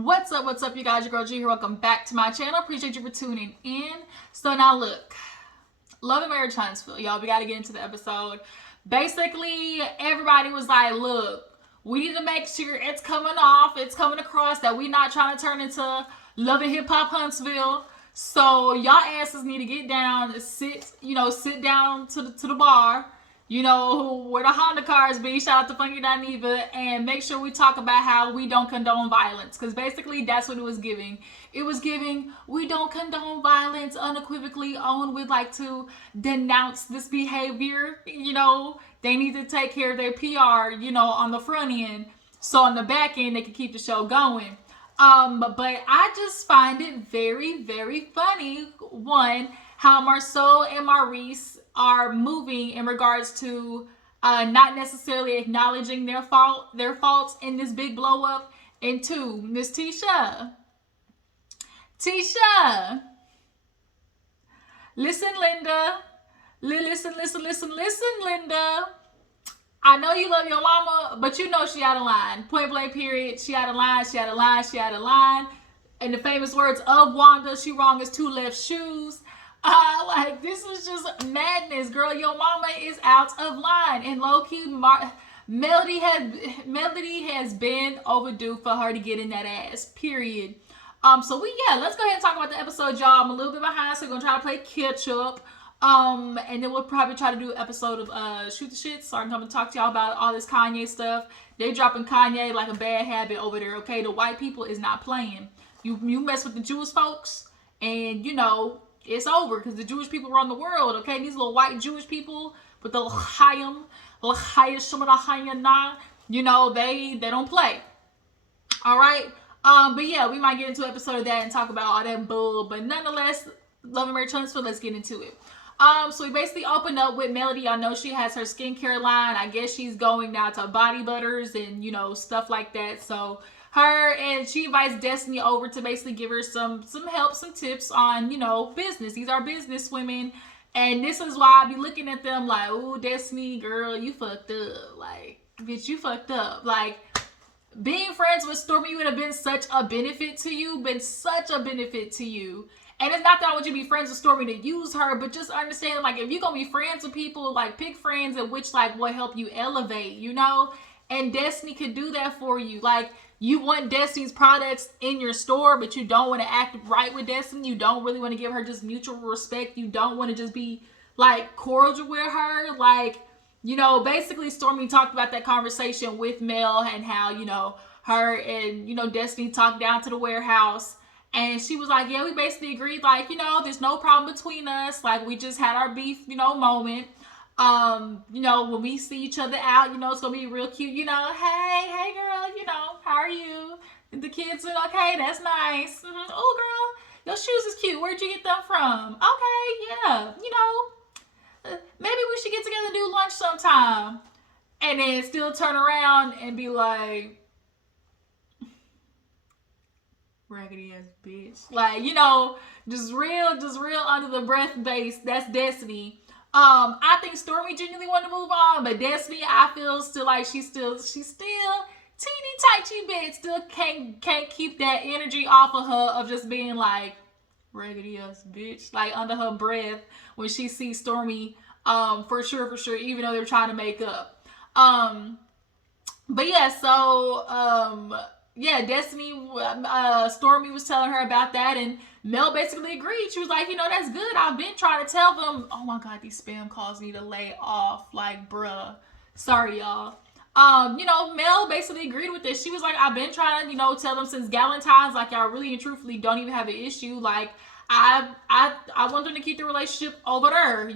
What's up, you guys? Your girl G here. Welcome back to my channel. Appreciate you for tuning in. So now look, Love and Marriage Huntsville. Y'all, we got to get into the episode. Basically, everybody was like, look, we need to make sure it's coming off, it's coming across that we not trying to turn into Love and Hip Hop Huntsville. So y'all asses need to get down, sit down to the bar, where the Honda cars be. Shout out to Funky Dineva, and make sure we talk about how we don't condone violence, because basically that's what it was giving. It was giving, we don't condone violence, unequivocally. Owen would like to denounce this behavior. They need to take care of their PR, on the front end, so on the back end they can keep the show going. But I just find it very, very funny, one, how Marceau and Maurice are moving in regards to not necessarily acknowledging their faults in this big blow up. And two, Miss Tisha, listen, Linda, listen, Linda. I know you love your mama, but you know she out of line. Point blank, period. She out of line. And the famous words of Wanda, she wrong as two left shoes. This is just madness, girl. Your mama is out of line. And low-key, Melody has been overdue for her to get in that ass, period. Let's go ahead and talk about the episode, y'all. I'm a little bit behind, so we're going to try to play catch up. And then we'll probably try to do an episode of Shoot the Shit, so I can come and talk to y'all about all this Kanye stuff. They dropping Kanye like a bad habit over there, okay? The white people is not playing. You mess with the Jewish folks, and it's over, because the Jewish people run the world, okay? These little white Jewish people with the l'chaim, they don't play. All right? But yeah, we might get into an episode of that and talk about all that bull, but nonetheless, Love and Marriage Huntsville, let's get into it. So we basically opened up with Melody. I know she has her skincare line. I guess she's going now to body butters and, stuff like that. So she invites Destiny over to basically give her some help, some tips on, business. These are business women. And this is why I be looking at them like, oh, Destiny, girl, you fucked up. Like, bitch, you fucked up. Like, being friends with Stormi would have been such a benefit to you. And it's not that I want you to be friends with Stormi to use her, but just understand, like, if you're going to be friends with people, like, pick friends in which, like, will help you elevate, And Destiny could do that for you. Like, you want Destiny's products in your store, but you don't want to act right with Destiny. You don't really want to give her just mutual respect. You don't want to just be, like, cordial with her. Like, basically Stormi talked about that conversation with Mel and how, her and, Destiny talked down to the warehouse. And she was like, yeah, we basically agreed, like, there's no problem between us. Like, we just had our beef, moment. When we see each other out, it's going to be real cute, hey girl, how are you? The kids are okay, that's nice. Oh, girl, your shoes is cute. Where'd you get them from? Okay, yeah, maybe we should get together and do lunch sometime. And then still turn around and be like, raggedy ass bitch. Like, just real under the breath base. That's Destiny. I think Stormi genuinely wanted to move on, but Destiny, I feel still like she's still teeny tiny bit, still can't keep that energy off of her of just being like raggedy ass bitch, like under her breath when she sees Stormi, for sure, even though they're trying to make up. But yeah, so Destiny, Stormi was telling her about that, and Mel basically agreed. She was like, that's good. I've been trying to tell them. Oh my God, these spam calls need to lay off. Like, bruh. Sorry, y'all. Mel basically agreed with this. She was like, I've been trying to, tell them since Galentine's, like, y'all really and truthfully don't even have an issue. Like, I want them to keep the relationship over there,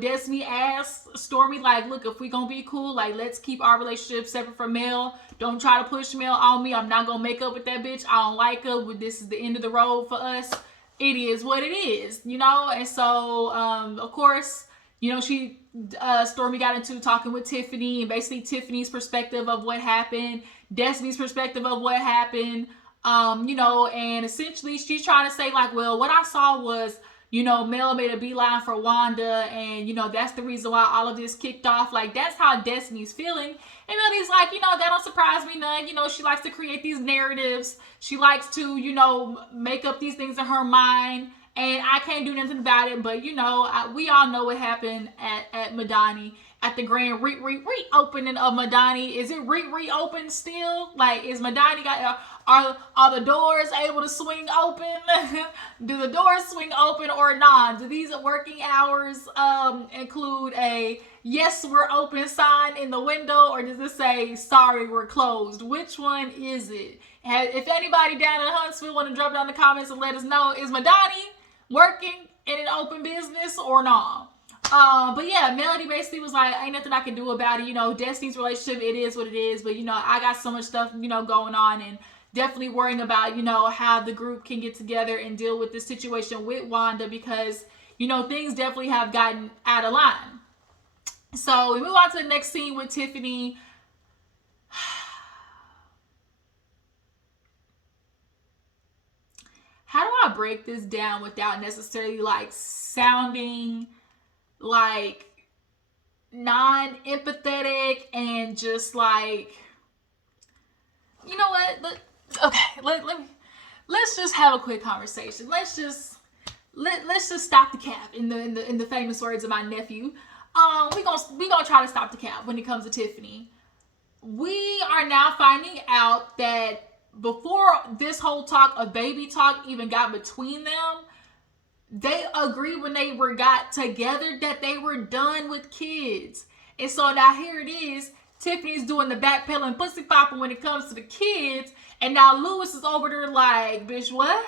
Destiny asked Stormi, like, look, if we gonna be cool, like, let's keep our relationship separate from Mel. Don't try to push Mel on me. I'm not gonna make up with that bitch. I don't like her. This is the end of the road for us. It is what it is, And so, of course, Stormi got into talking with Tiffany, and basically Tiffany's perspective of what happened, Destiny's perspective of what happened, and essentially she's trying to say, like, well, what I saw was, Mel made a beeline for Wanda, and that's the reason why all of this kicked off. Like, that's how Destiny's feeling. And Melody's like, that don't surprise me none. She likes to create these narratives. She likes to, make up these things in her mind. And I can't do nothing about it. But, we all know what happened at Madani. At the grand reopening of Madani. Is it reopened still? Like, is Madani got... Are the doors able to swing open? Do the doors swing open or not? Do these working hours include a yes, we're open sign in the window, or does it say sorry, we're closed? Which one is it? If anybody down in Huntsville want to drop down the comments and let us know, is Madani working in an open business or not? But yeah, Melody basically was like, ain't nothing I can do about it. Destiny's relationship, it is what it is. But, I got so much stuff, going on, and definitely worrying about, how the group can get together and deal with this situation with Wanda, because, things definitely have gotten out of line. So we move on to the next scene with Tiffany. How do I break this down without necessarily like sounding like non-empathetic and just like, you know what? Let's just have a quick conversation. Let's just stop the cap in the famous words of my nephew. We gonna try to stop the cap when it comes to Tiffany. We are now finding out that before this whole talk of baby talk even got between them, they agreed when they got together that they were done with kids. And so now here it is. Tiffany's doing the backpedaling pussy popping when it comes to the kids. And now Lewis is over there like, bitch, what?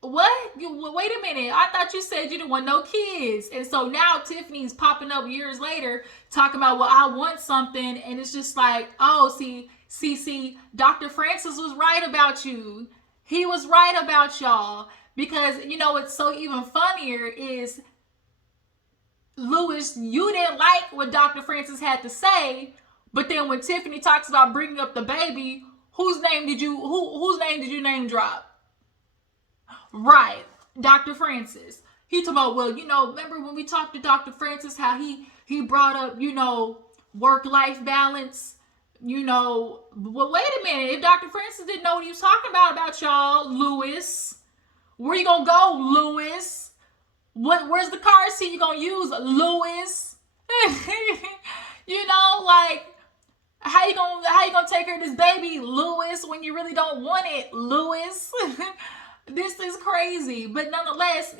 What? Wait a minute. I thought you said you didn't want no kids. And so now Tiffany's popping up years later talking about, well, I want something. And it's just like, oh, see, Dr. Francis was right about you. He was right about y'all. Because, what's so even funnier is, Lewis, you didn't like what Dr. Francis had to say, but then when Tiffany talks about bringing up the baby, whose name did you name drop? Right, Dr. Francis. He talking about, well, remember when we talked to Dr. Francis, how he brought up, work-life balance? Well, wait a minute. If Dr. Francis didn't know what he was talking about y'all, Lewis, where you gonna go, Lewis? Where's the car seat you gonna use, Lewis? Like, how you gonna take care of this baby, Lewis, when you really don't want it, Lewis? This is crazy. But nonetheless,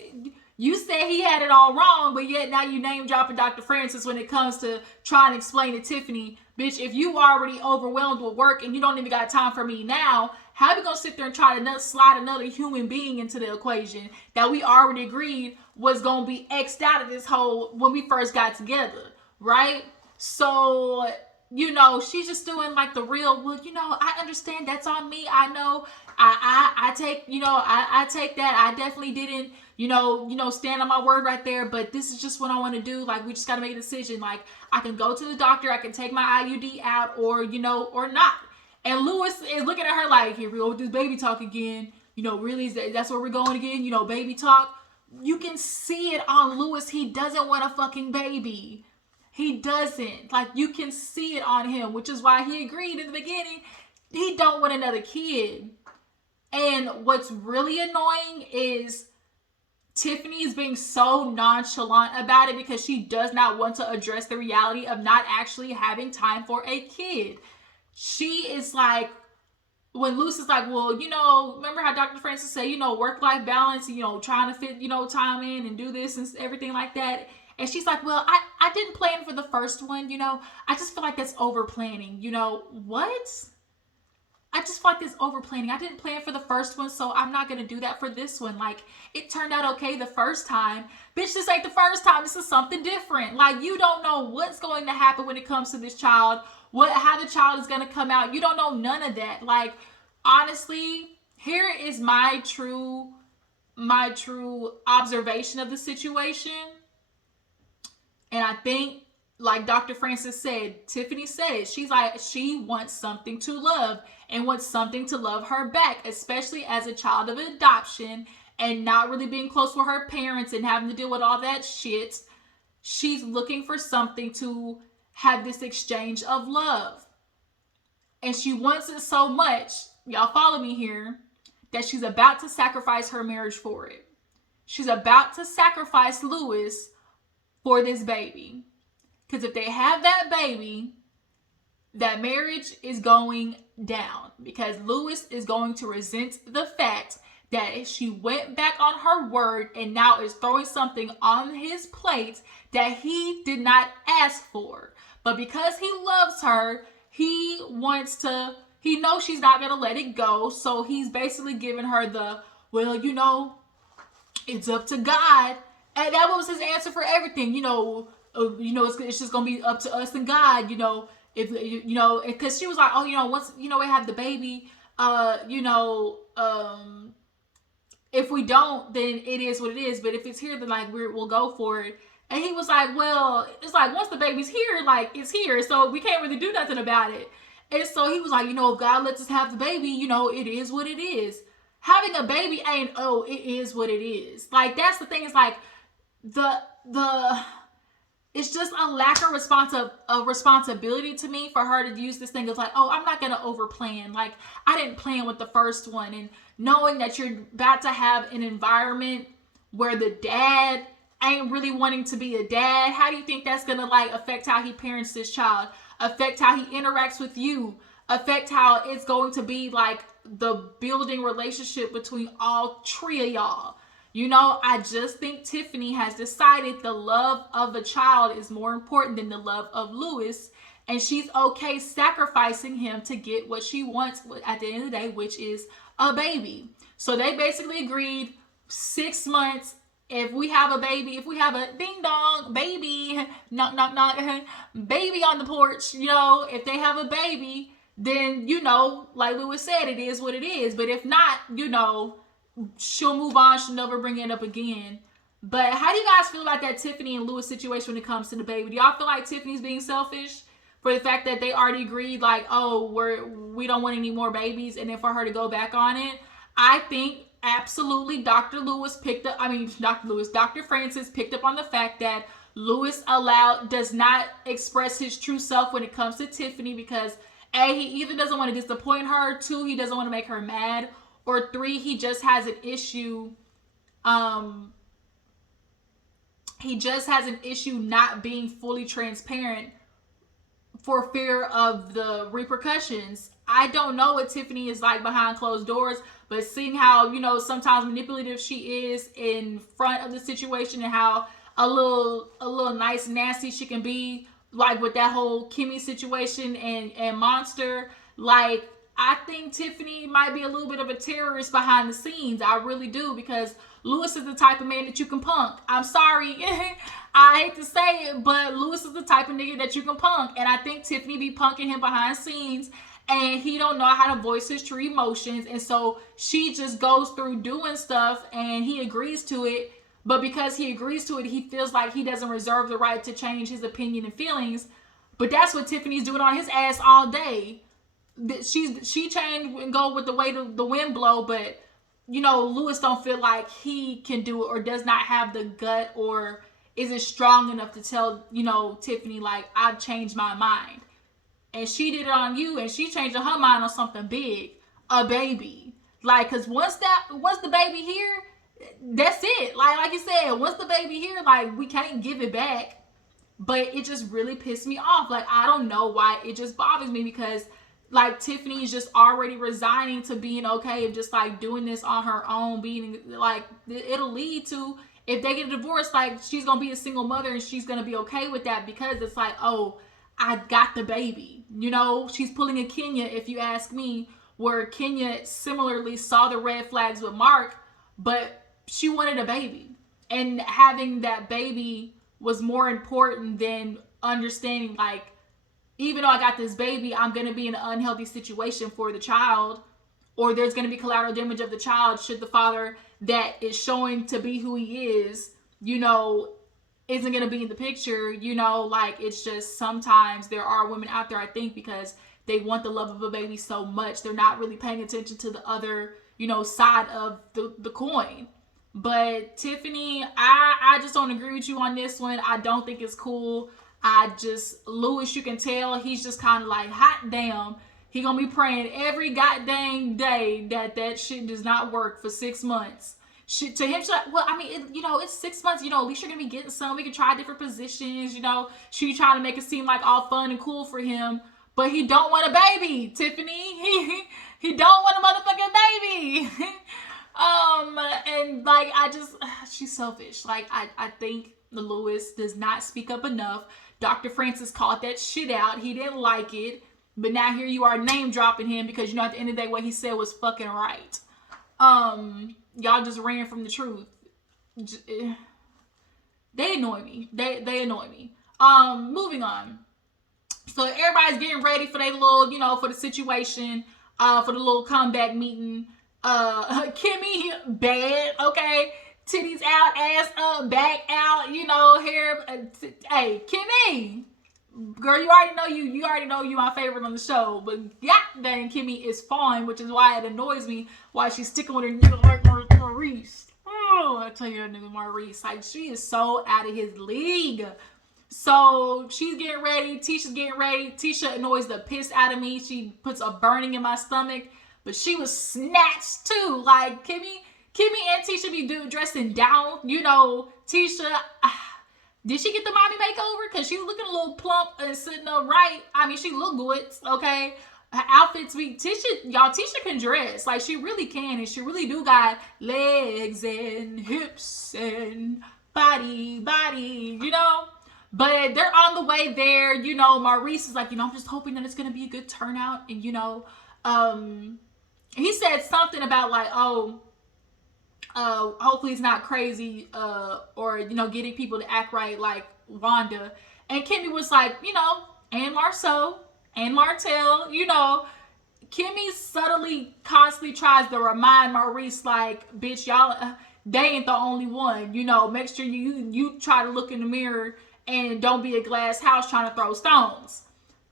you said he had it all wrong, but yet now you name dropping Dr. Francis when it comes to trying to explain to Tiffany, bitch, if you already overwhelmed with work and you don't even got time for me now, how are we going to sit there and try to slide another human being into the equation that we already agreed was going to be X'd out of this whole when we first got together, right? So, she's just doing like the real, well, I understand that's on me. I know I take, I take that. I definitely didn't, stand on my word right there, but this is just what I want to do. Like, we just got to make a decision. Like, I can go to the doctor, I can take my IUD out, or, or not. And Lewis is looking at her like, here we go with this baby talk again. Really, that's where we're going again? Baby talk. You can see it on Lewis. He doesn't want a fucking baby. He doesn't. Like, you can see it on him, which is why he agreed in the beginning. He don't want another kid. And what's really annoying is Tiffany is being so nonchalant about it because she does not want to address the reality of not actually having time for a kid. She is like, when Luce is like, well, remember how Dr. Francis said, work-life balance, trying to fit, time in and do this and everything like that. And she's like, well, I didn't plan for the first one, I just feel like that's over planning. What? I just feel like this over planning. I didn't plan for the first one, so I'm not going to do that for this one. Like, it turned out okay the first time. Bitch, this ain't the first time. This is something different. Like, you don't know what's going to happen when it comes to this child, how the child is going to come out. You don't know none of that. Like, honestly, here is my true observation of the situation. And I think, like Dr. Francis said, Tiffany said, she's like, she wants something to love and wants something to love her back, especially as a child of adoption and not really being close with her parents and having to deal with all that shit, she's looking for something to have this exchange of love. And she wants it so much, y'all follow me here, that she's about to sacrifice her marriage for it. She's about to sacrifice Lewis for this baby. Because if they have that baby, that marriage is going down. Because Lewis is going to resent the fact that she went back on her word and now is throwing something on his plate that he did not ask for. But because he loves her, he knows she's not going to let it go. So he's basically giving her the, well, it's up to God. And that was his answer for everything. It's just going to be up to us and God, because she was like, once, we have the baby, if we don't, then it is what it is. But if it's here, then we'll go for it. And he was like, well, it's like, once the baby's here, it's here. So we can't really do nothing about it. And so he was like, if God lets us have the baby, it is what it is. Having a baby ain't, it is what it is. That's the thing. It's it's just a lack of responsibility to me for her to use this thing of I'm not going to overplan. I didn't plan with the first one. And knowing that you're about to have an environment where the dad ain't really wanting to be a dad, how do you think that's going to affect how he parents this child, affect how he interacts with you, affect how it's going to be the building relationship between all three of y'all? I just think Tiffany has decided the love of a child is more important than the love of Lewis. And she's okay sacrificing him to get what she wants at the end of the day, which is a baby. So they basically agreed 6 months. If we have a baby, if we have a ding dong baby, knock, knock, knock, baby on the porch, if they have a baby, then, like Lewis said, it is what it is. But if not, she'll move on. She'll never bring it up again. But how do you guys feel about that Tiffany and Lewis situation when it comes to the baby? Do y'all feel like Tiffany's being selfish for the fact that they already agreed we don't want any more babies, and then for her to go back on it? I think absolutely Dr. Francis picked up on the fact that Lewis does not express his true self when it comes to Tiffany because A, he either doesn't want to disappoint her, 2, he doesn't want to make her mad, or 3, he just has an issue. He just has an issue not being fully transparent for fear of the repercussions. I don't know what Tiffany is like behind closed doors, but seeing how, sometimes manipulative she is in front of the situation and how a little nice nasty she can be, with that whole Kimmy situation and Monster, I think Tiffany might be a little bit of a terrorist behind the scenes. I really do, because Lewis is the type of man that you can punk. I'm sorry. I hate to say it, but Lewis is the type of nigga that you can punk. And I think Tiffany be punking him behind scenes, and he don't know how to voice his true emotions. And so she just goes through doing stuff and he agrees to it. But because he agrees to it, he feels like he doesn't reserve the right to change his opinion and feelings. But that's what Tiffany's doing on his ass all day. She changed and go with the way the wind blow, but Lewis don't feel like he can do it, or does not have the gut, or isn't strong enough to tell Tiffany I've changed my mind. And she did it on you, and she changed her mind on something big, a baby. Cause once the baby here, that's it. Like you said, once the baby here, we can't give it back. But it just really pissed me off. I don't know why. It just bothers me because Tiffany is just already resigning to being okay and just doing this on her own, being it'll lead to, if they get a divorce, she's gonna be a single mother and she's gonna be okay with that, because it's oh, I got the baby. She's pulling a Kenya, if you ask me, where Kenya similarly saw the red flags with Mark, but she wanted a baby, and having that baby was more important than understanding even though I got this baby, I'm going to be in an unhealthy situation for the child, or there's going to be collateral damage of the child should the father that is showing to be who he is, isn't going to be in the picture. It's just sometimes there are women out there, I think, because they want the love of a baby so much, they're not really paying attention to the other, side of the coin. But Tiffany, I just don't agree with you on this one. I don't think it's cool. Lewis, you can tell he's just kind of like, hot damn. He gonna be praying every goddamn day that shit does not work for 6 months. To him, she's like, well, I mean, it's 6 months. At least you're gonna be getting some. We can try different positions. She trying to make it seem like all fun and cool for him, but he don't want a baby, Tiffany. He don't want a motherfucking baby. And like, she's selfish. Like, I think Lewis does not speak up enough. Dr. Francis called that shit out. He didn't like it. But now here you are name dropping him because at the end of the day what he said was fucking right. Y'all just ran from the truth. They annoy me. They annoy me. Moving on. So everybody's getting ready for their little, for the situation, for the little comeback meeting. Kimmy, bad, okay? Titties out, ass up, back out, hair. Hey, Kimmy. Girl, you already know you my favorite on the show, but goddamn, Kimmy is fine, which is why it annoys me why she's sticking with her nigga like Maurice. Oh, I tell you, that nigga Maurice, like, she is so out of his league. So she's getting ready, Tisha's getting ready. Tisha annoys the piss out of me. She puts a burning in my stomach, but she was snatched too. Like, Kimmy and Tisha be dressing down. Tisha. Did she get the mommy makeover? Because she's looking a little plump and sitting up right. I mean, she look good, okay? Her outfits Tisha can dress. Like, she really can. And she really do got legs and hips and body, But they're on the way there. Maurice is like, I'm just hoping that it's going to be a good turnout. And, he said something about like, hopefully it's not crazy, or getting people to act right like Wanda. And Kimmy was like, and Marceau and Martell, Kimmy subtly constantly tries to remind Maurice, like, bitch, y'all, they ain't the only one. Make sure you try to look in the mirror and don't be a glass house trying to throw stones.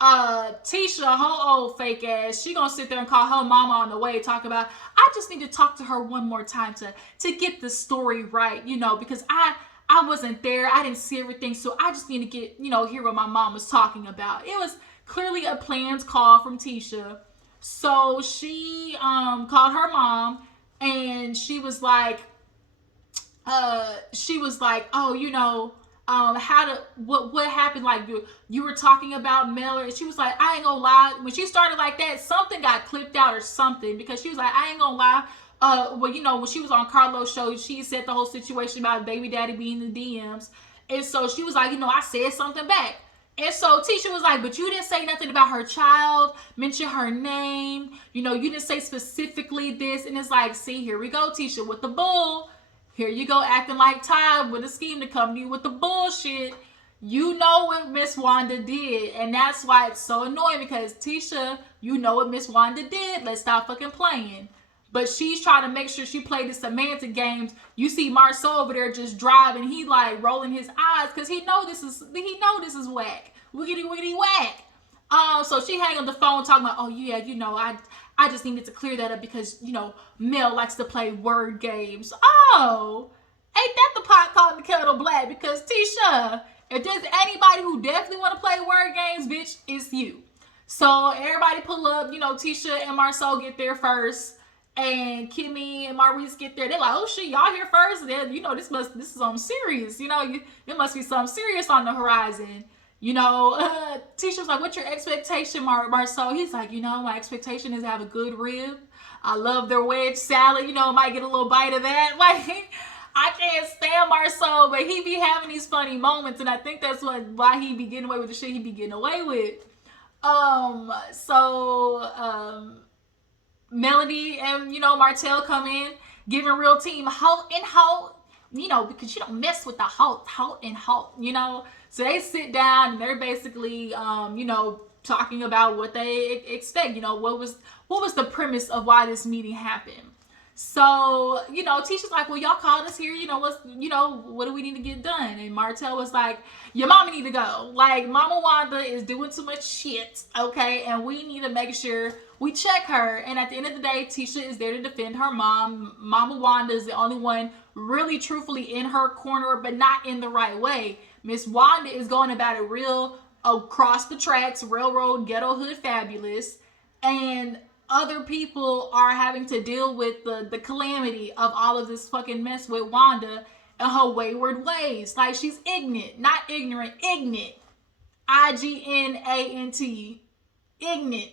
Tisha, her old fake ass, she gonna sit there and call her mama on the way, talk about, I just need to talk to her one more time to get the story right, because I wasn't there, I didn't see everything, so I just need to get, hear what my mom was talking about. It was clearly a planned call from Tisha. So she called her mom, and she was like, oh, what happened? Like, you were talking about Mel, and she was like, I ain't gonna lie. When she started like that, something got clipped out or something, because she was like, I ain't gonna lie. When she was on Carlos' show, she said the whole situation about baby daddy being in the DMs, and so she was like, I said something back. And so Tisha was like, but you didn't say nothing about her child, mention her name, you didn't say specifically this. And it's like, see, here we go, Tisha, with the bull. Here you go, acting like Todd with a scheme to come to you with the bullshit. You know what Miss Wanda did. And that's why it's so annoying, because Tisha, you know what Miss Wanda did. Let's stop fucking playing. But she's trying to make sure she played the semantic games. You see Marceau over there just driving. He like rolling his eyes because he know this is whack. Wiggity wiggity whack. So she hang on the phone talking about, oh yeah, I just needed to clear that up because, Mel likes to play word games. Oh, ain't that the pot calling the kettle black? Because Tisha, if there's anybody who definitely want to play word games, bitch, it's you. So everybody pull up, Tisha and Marceau get there first. And Kimmy and Maurice get there. They're like, oh shit, y'all here first? Then, this is something serious. There must be something serious on the horizon. Tisha's like, what's your expectation, Marceau? He's like, my expectation is to have a good rib. I love their wedge salad. Might get a little bite of that. Like, I can't stand Marceau, but he be having these funny moments, and I think that's why he be getting away with the shit he be getting away with. Melody and, Martell come in, giving real team halt and halt, because you don't mess with the halt and halt, So they sit down and they're basically, talking about what they expect, what was the premise of why this meeting happened. So, you know, Tisha's like, well, y'all called us here. You know, what do we need to get done? And Martell was like, your mama need to go. Like, Mama Wanda is doing too much shit, okay? And we need to make sure we check her. And at the end of the day, Tisha is there to defend her mom. Mama Wanda is the only one really truthfully in her corner, but not in the right way. Miss Wanda is going about it real across the tracks, railroad, ghetto hood fabulous. And other people are having to deal with the calamity of all of this fucking mess with Wanda and her wayward ways. Like, she's ignorant, not ignorant, ignorant. I-G-N-A-N-T. Ignorant.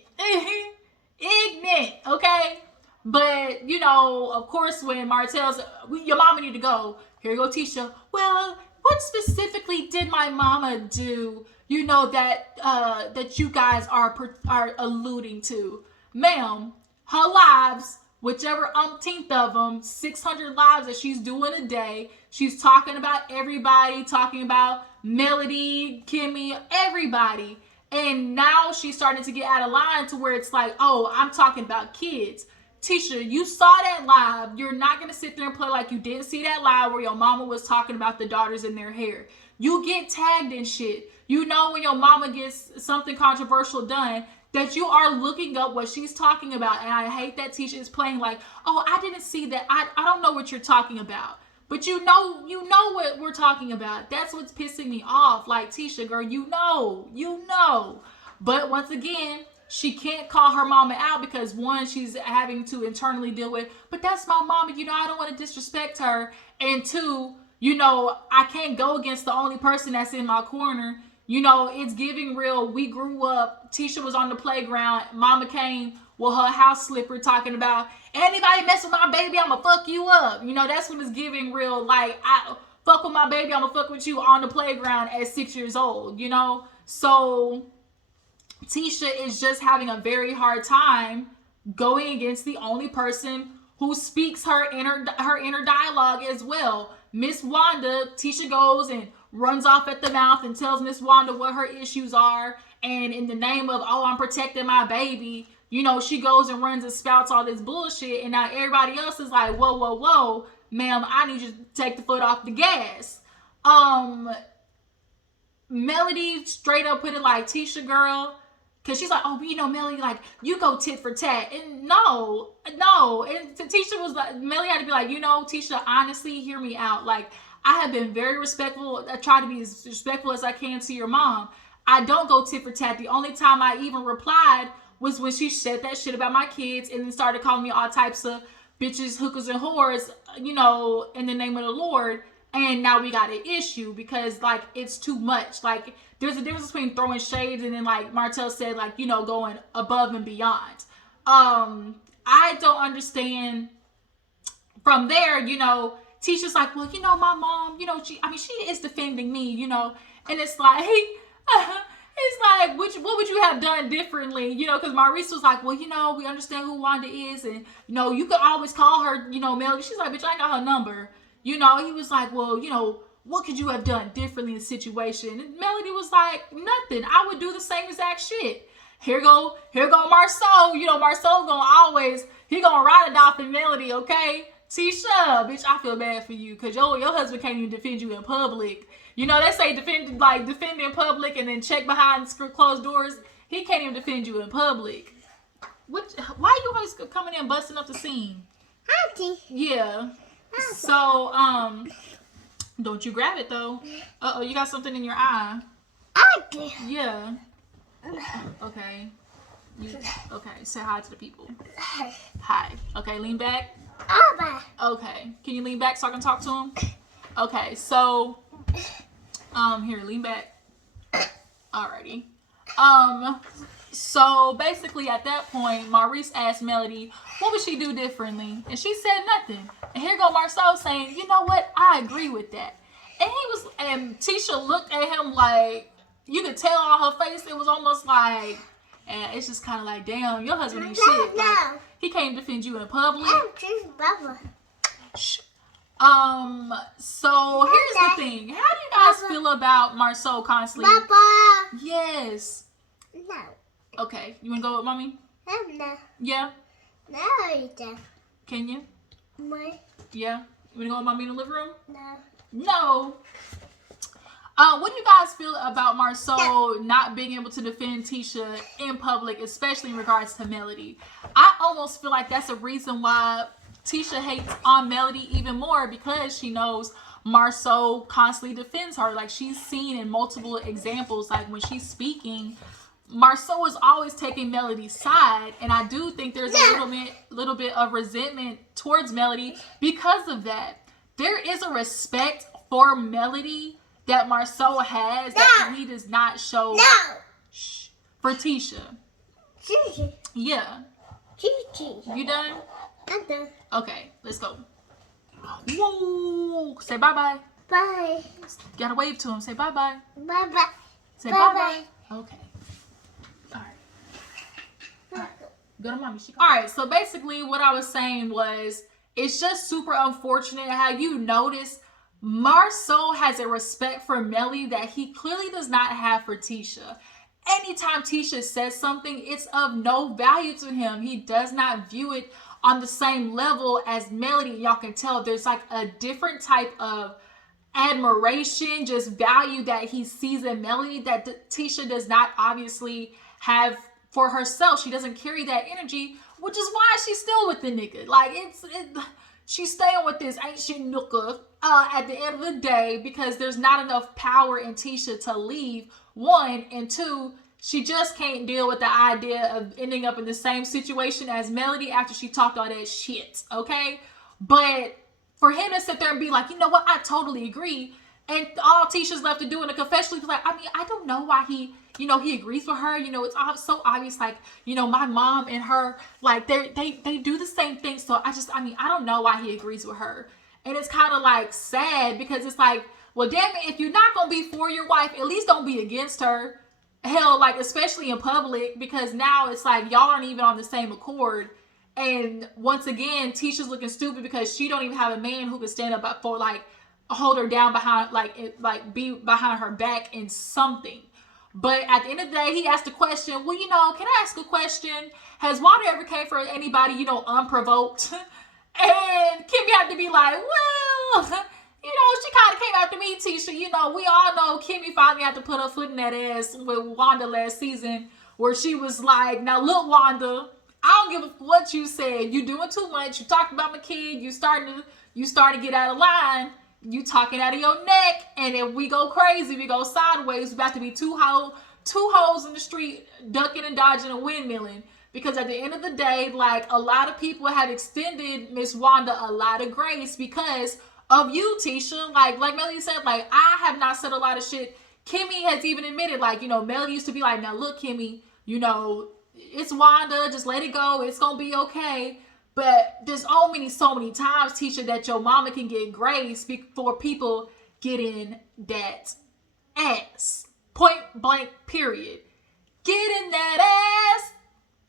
Ignorant, okay? But, you know, of course, when Martell's, your mama need to go. Here you go, Tisha. Well, what specifically did my mama do, you know, that you guys are alluding to? Ma'am, her lives, whichever umpteenth of them, 600 lives that she's doing a day, she's talking about everybody, talking about Melody, Kimmy, everybody. And now she's starting to get out of line to where it's like, oh, I'm talking about kids. Tisha, you saw that live. You're not going to sit there and play like you didn't see that live where your mama was talking about the daughters in their hair. You get tagged in shit. You know when your mama gets something controversial done, that you are looking up what she's talking about. And I hate that Tisha is playing like, oh, I didn't see that. I don't know what you're talking about. But you know what we're talking about. That's what's pissing me off. Like, Tisha, girl, you know. But once again, she can't call her mama out because, one, she's having to internally deal with, but that's my mama, you know, I don't want to disrespect her. And two, you know, I can't go against the only person that's in my corner. You know, it's giving real. We grew up. Tisha was on the playground. Mama came with her house slipper talking about, anybody mess with my baby, I'ma fuck you up. You know, that's what it's giving real. Like, I fuck with my baby, I'ma fuck with you on the playground at 6 years old, you know? So Tisha is just having a very hard time going against the only person who speaks her inner dialogue as well. Miss Wanda, Tisha goes and runs off at the mouth and tells Miss Wanda what her issues are. And in the name of, oh, I'm protecting my baby, you know, she goes and runs and spouts all this bullshit. And now everybody else is like, whoa, ma'am, I need you to take the foot off the gas. Melody straight up put it like, Tisha, girl, because she's like, oh, you know, Melody, like, you go tit for tat. And no. And Tisha was like, Melody had to be like, you know, Tisha, honestly, hear me out. Like, I have been very respectful. I try to be as respectful as I can to your mom. I don't go tit for tat. The only time I even replied was when she said that shit about my kids and then started calling me all types of bitches, hookers, and whores, you know, in the name of the Lord. And now we got an issue because, like, it's too much. Like, there's a difference between throwing shade and then, like Martell said, like, you know, going above and beyond. I don't understand. From there, you know, Tisha's like, well, you know, my mom, you know, she is defending me, you know. And it's like, it's like, what would you have done differently? You know, because Maurice was like, well, you know, we understand who Wanda is. And, you know, you could always call her, you know, Melody. She's like, bitch, I got her number. You know, he was like, well, you know, what could you have done differently in the situation? And Melody was like, nothing. I would do the same exact shit. Here go Marceau. You know, Marceau's he gonna ride it off in Melody, okay? Tisha, bitch, I feel bad for you because your husband can't even defend you in public. You know, they say defend in public and then check behind closed doors. He can't even defend you in public. Why you always coming in busting up the scene? Auntie. Yeah. So, don't you grab it though. Uh-oh, you got something in your eye. Auntie. Yeah. Okay. Okay, say hi to the people. Hi. Okay, lean back. Okay. Can you lean back so I can talk to him? Okay, so here, lean back. Alrighty. So basically at that point, Maurice asked Melody, what would she do differently? And she said nothing. And here go Marceau saying, you know what? I agree with that. And Tisha looked at him like, you could tell on her face, it was almost like, and it's just kind of like, damn, your husband ain't shit. Like, he can't defend you in public. Shh. So here's the thing. How do you guys feel about Marceau constantly? Papa. Yes. No. Okay. You want to go with mommy? No. Yeah? No, you don't. Can you? My. Yeah? You wanna go with mommy in the living room? No. No. What do you guys feel about Marsau not being able to defend Tisha in public, especially in regards to Melody? I almost feel like that's a reason why Tisha hates on Melody even more, because she knows Marsau constantly defends her. Like, she's seen in multiple examples, like when she's speaking, Marsau is always taking Melody's side, and I do think there's a little bit of resentment towards Melody because of that. There is a respect for Melody that Marsau has that he does not show for Tisha. Gigi. Yeah. Gigi. You done? I'm done. Okay, let's go. Whoa. Say bye-bye. Bye. Gotta wave to him. Say bye-bye. Bye-bye. Say Bye-bye. bye-bye. Okay. All right. Go to mommy. All right, so basically what I was saying was, it's just super unfortunate how you notice Marsau has a respect for Melly that he clearly does not have for Tisha. Anytime Tisha says something, it's of no value to him. He does not view it on the same level as Melody. Y'all can tell there's like a different type of admiration, just value that he sees in Melody that Tisha does not obviously have for herself. She doesn't carry that energy, which is why she's still with the nigga. Like, she's staying with this ancient nooker at the end of the day because there's not enough power in Tisha to leave, one, and two, she just can't deal with the idea of ending up in the same situation as Melody after she talked all that shit, okay? But for him to sit there and be like, you know what, I totally agree, and all Tisha's left to do in a confession is like, I mean, I don't know why he agrees with her. You know, it's so obvious, like, you know, my mom and her, like, they do the same thing. So I don't know why he agrees with her. And it's kind of like sad because it's like, well, damn it, if you're not going to be for your wife, at least don't be against her. Hell, like, especially in public, because now it's like y'all aren't even on the same accord. And once again, Tisha's looking stupid because she don't even have a man who can stand up for, like, hold her down behind, like be behind her back in something. But at the end of the day, he asked the question, well, you know, can I ask a question? Has Wanda ever came for anybody, you know, unprovoked? And Kimmy had to be like, well, you know, she kind of came after me, Tisha. You know, we all know Kimmy finally had to put her foot in that ass with Wanda last season, where she was like, now look, Wanda, I don't give a what you said. You doing too much. You talking about my kid. You starting to get out of line. You talking out of your neck, and if we go crazy, we go sideways, we about to be two hoes in the street ducking and dodging and windmilling. Because at the end of the day, like, a lot of people have extended Miss Wanda a lot of grace because of you, Tisha. Like Melody said, like, I have not said a lot of shit. Kimmy has even admitted, like, you know, Melody used to be like, now look, Kimmy, you know, it's Wanda, just let it go, it's gonna be okay. But there's so many times, Tisha, that your mama can get grace before people getting that ass. Point blank, period. Get in that ass,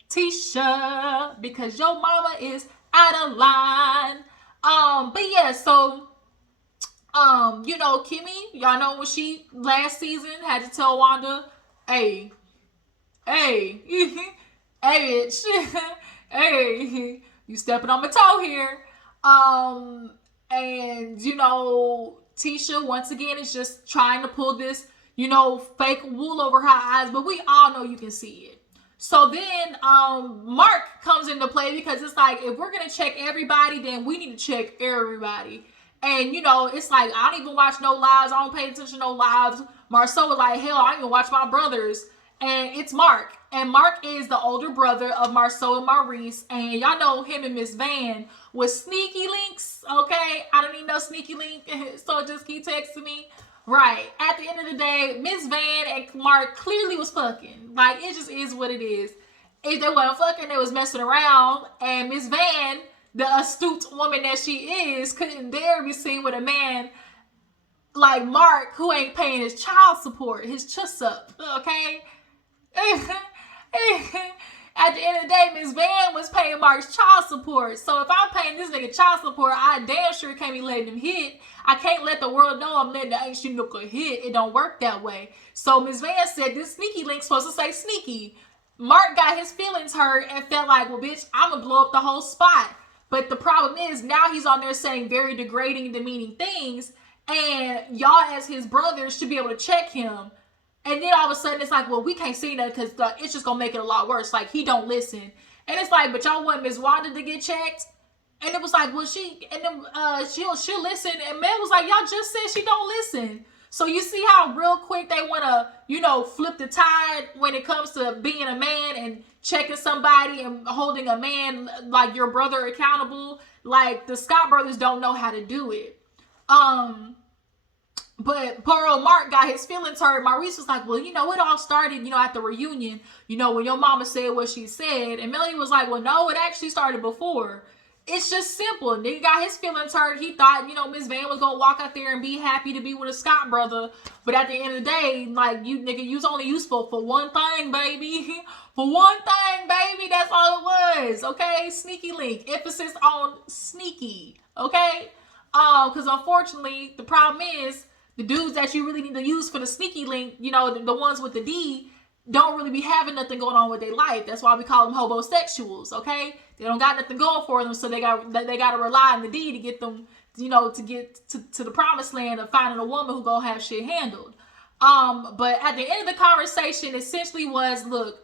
Tisha, because your mama is out of line. But yeah, so, you know, Kimmy, y'all know when she last season had to tell Wanda, hey, hey, bitch, hey, you stepping on my toe here. And, you know, Tisha, once again, is just trying to pull this, you know, fake wool over her eyes, but we all know you can see it. So then, Mark comes into play because it's like, if we're going to check everybody, then we need to check everybody. And, you know, it's like, I don't even watch no lives. I don't pay attention to no lives. Marsau was like, hell, I don't even watch my brothers. And it's Mark. And Mark is the older brother of Marsau and Maurice. And y'all know him and Miss Van with sneaky links, okay? I don't need no sneaky link, so just keep texting me. Right. At the end of the day, Miss Van and Mark clearly was fucking. Like, it just is what it is. If they weren't fucking, they was messing around. And Miss Van, the astute woman that she is, couldn't dare be seen with a man like Mark who ain't paying his child support, his chuss-up, okay? At the end of the day, Miss Van was paying Mark's child support. So if I'm paying this nigga child support, I damn sure can't be letting him hit. I can't let the world know I'm letting the ancient nooker hit. It don't work that way. So Miss Van said this sneaky link's supposed to say sneaky. Mark got his feelings hurt and felt like, well, bitch, I'm going to blow up the whole spot. But the problem is now he's on there saying very degrading and demeaning things, and y'all as his brothers should be able to check him. And then all of a sudden it's like, well, we can't see that because it's just gonna make it a lot worse. Like, he don't listen. And it's like, but y'all want Miss Wanda to get checked? And it was like, well, she'll listen. And Mel was like, y'all just said she don't listen. So you see how real quick they want to, flip the tide when it comes to being a man and checking somebody and holding a man like your brother accountable. Like, the Scott brothers don't know how to do it. But poor old Mark got his feelings hurt. Maurice was like, well, it all started, at the reunion, when your mama said what she said. And Melody was like, well, no, it actually started before. It's just simple. Nigga got his feelings hurt. He thought, Miss Van was going to walk out there and be happy to be with a Scott brother. But at the end of the day, like, you's only useful for one thing, baby. For one thing, baby. That's all it was. Okay? Sneaky link. Emphasis on sneaky. Okay? Because unfortunately, the problem is, the dudes that you really need to use for the sneaky link, the ones with the D, don't really be having nothing going on with their life. That's why we call them homosexuals, okay? They don't got nothing going for them, so they got to rely on the D to get them, to get to the promised land of finding a woman who gonna have shit handled. But at the end of the conversation, essentially was, look,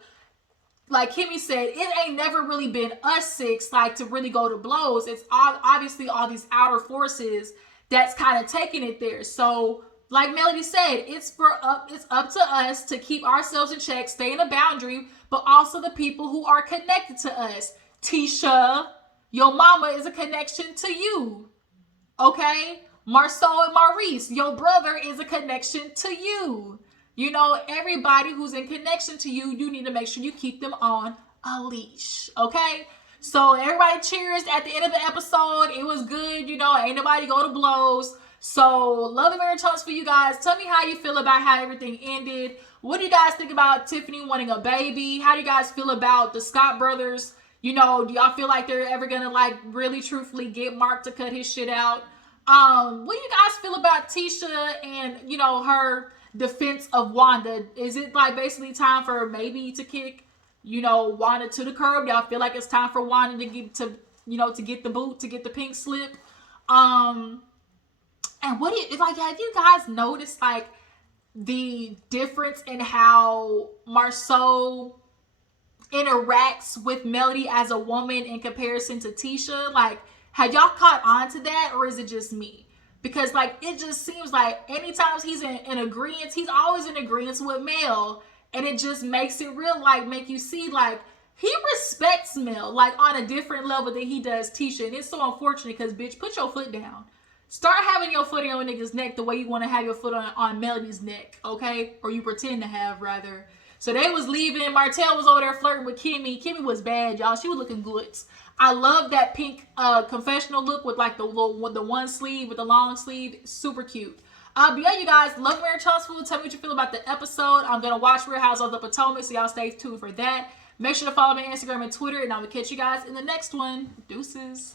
like Kimmy said, it ain't never really been us six, like, to really go to blows. It's obviously all these outer forces that's kind of taking it there. So, like Melody said, it's up to us to keep ourselves in check, stay in a boundary, but also the people who are connected to us. Tisha, your mama is a connection to you. Okay? Marceau and Maurice, your brother is a connection to you. Everybody who's in connection to you, you need to make sure you keep them on a leash. Okay? So everybody cheers at the end of the episode. It was good, ain't nobody go to blows. So, love and Marriage Huntsville, you guys. Tell me how you feel about how everything ended. What do you guys think about Tiffany wanting a baby? How do you guys feel about the Scott brothers? Do y'all feel like they're ever gonna, like, really truthfully get Mark to cut his shit out? What do you guys feel about Tisha and, her defense of Wanda? Is it, like, basically time for maybe to kick, Wanda to the curb? Y'all feel like it's time for Wanda to get to get the boot, to get the pink slip? And what do you, like, have you guys noticed, like, the difference in how Marceau interacts with Melody as a woman in comparison to Tisha? Like, have y'all caught on to that, or is it just me? Because, like, it just seems like anytime he's in agreement, he's always in agreement with Mel, and it just makes it real, like, make you see, like, he respects Mel, like, on a different level than he does Tisha. And it's so unfortunate because, bitch, put your foot down. Start having your foot on a nigga's neck the way you want to have your foot on Melody's neck, okay? Or you pretend to have, rather. So they was leaving. Martell was over there flirting with Kimmy. Kimmy was bad, y'all. She was looking good. I love that pink confessional look with, like, the one sleeve with the long sleeve. Super cute. But yeah, you guys, love Marriage Huntsville. Tell me what you feel about the episode. I'm going to watch Real Housewives of the Potomac, so y'all stay tuned for that. Make sure to follow me on Instagram and Twitter, and I will catch you guys in the next one. Deuces.